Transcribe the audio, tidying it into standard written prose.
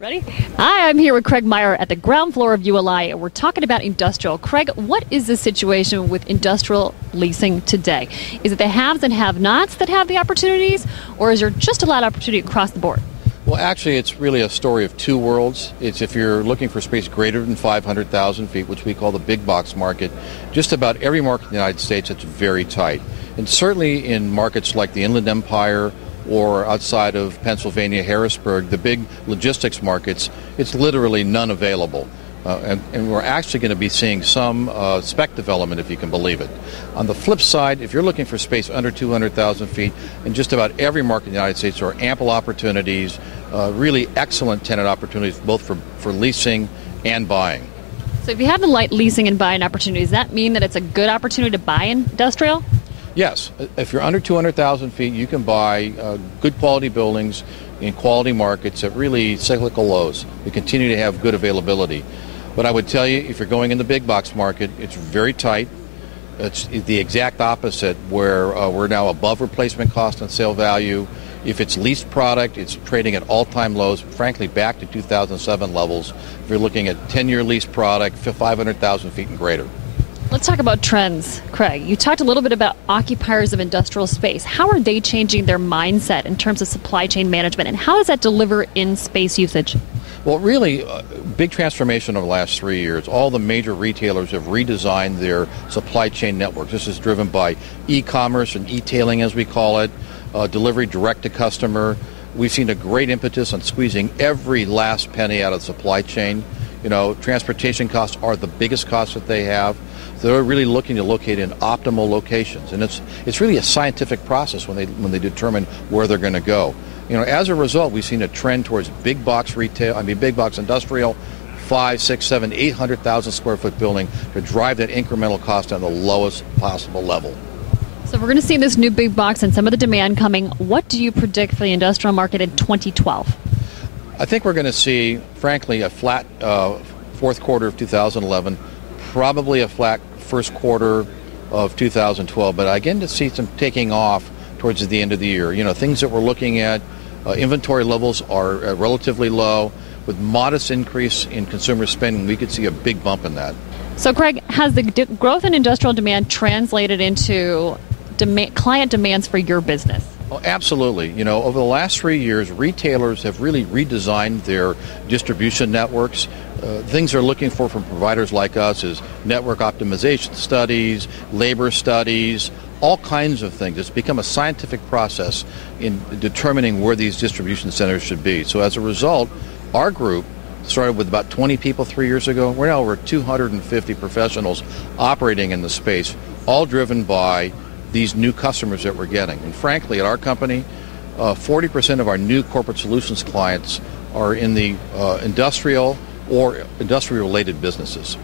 Ready? Hi, I'm here with Craig Meyer at the ground floor of ULI, and we're talking about industrial. Craig, what is the situation with industrial leasing today? Is it the haves and have-nots that have the opportunities, or is there just a lot of opportunity across the board? Well, actually, it's really a story of two worlds. It's if you're looking for space greater than 500,000 feet, which we call the big box market, just about every market in the United States, it's very tight. And certainly in markets like the Inland Empire or outside of Pennsylvania, Harrisburg, the big logistics markets, it's literally none available. And we're actually going to be seeing some spec development, if you can believe it. On the flip side, if you're looking for space under 200,000 feet, in just about every market in the United States, there are ample opportunities, really excellent tenant opportunities, both for leasing and buying. So if you have the light leasing and buying opportunities, does that mean that it's a good opportunity to buy industrial? Yes. If you're under 200,000 feet, you can buy good quality buildings in quality markets at really cyclical lows. We continue to have good availability. But I would tell you, if you're going in the big box market, it's very tight. It's the exact opposite, where we're now above replacement cost and sale value. If it's leased product, it's trading at all-time lows, frankly, back to 2007 levels. If you're looking at 10-year lease product, 500,000 feet and greater. Let's talk about trends, Craig. You talked a little bit about occupiers of industrial space. How are they changing their mindset in terms of supply chain management, and how does that deliver in space usage? Well, really, big transformation over the last 3 years. All the major retailers have redesigned their supply chain networks. This is driven by e-commerce and e-tailing, as we call it, delivery direct to customer. We've seen a great impetus on squeezing every last penny out of the supply chain. You know, transportation costs are the biggest costs that they have. They're really looking to locate in optimal locations, and it's really a scientific process when they determine where they're going to go. You know, as a result, we've seen a trend towards big box retail. Big box industrial, 5, 6, 7, 800,000 square foot building to drive that incremental cost on the lowest possible level. So we're going to see this new big box and some of the demand coming. What do you predict for the industrial market in 2012? I think we're going to see, frankly, a flat fourth quarter of 2011, probably a flat first quarter of 2012, but again to see some taking off towards the end of the year. You know, things that we're looking at, inventory levels are relatively low. With modest increase in consumer spending, we could see a big bump in that. So, Craig, has the growth in industrial demand translated into client demands for your business? Oh, absolutely. You know, over the last 3 years, retailers have really redesigned their distribution networks. Things they're looking for from providers like us is network optimization studies, labor studies, all kinds of things. It's become a scientific process in determining where these distribution centers should be. So as a result, our group started with about 20 people 3 years ago. We're now over 250 professionals operating in the space, all driven by these new customers that we're getting. And frankly, at our company, 40% of our new corporate solutions clients are in the industrial or industrial-related businesses.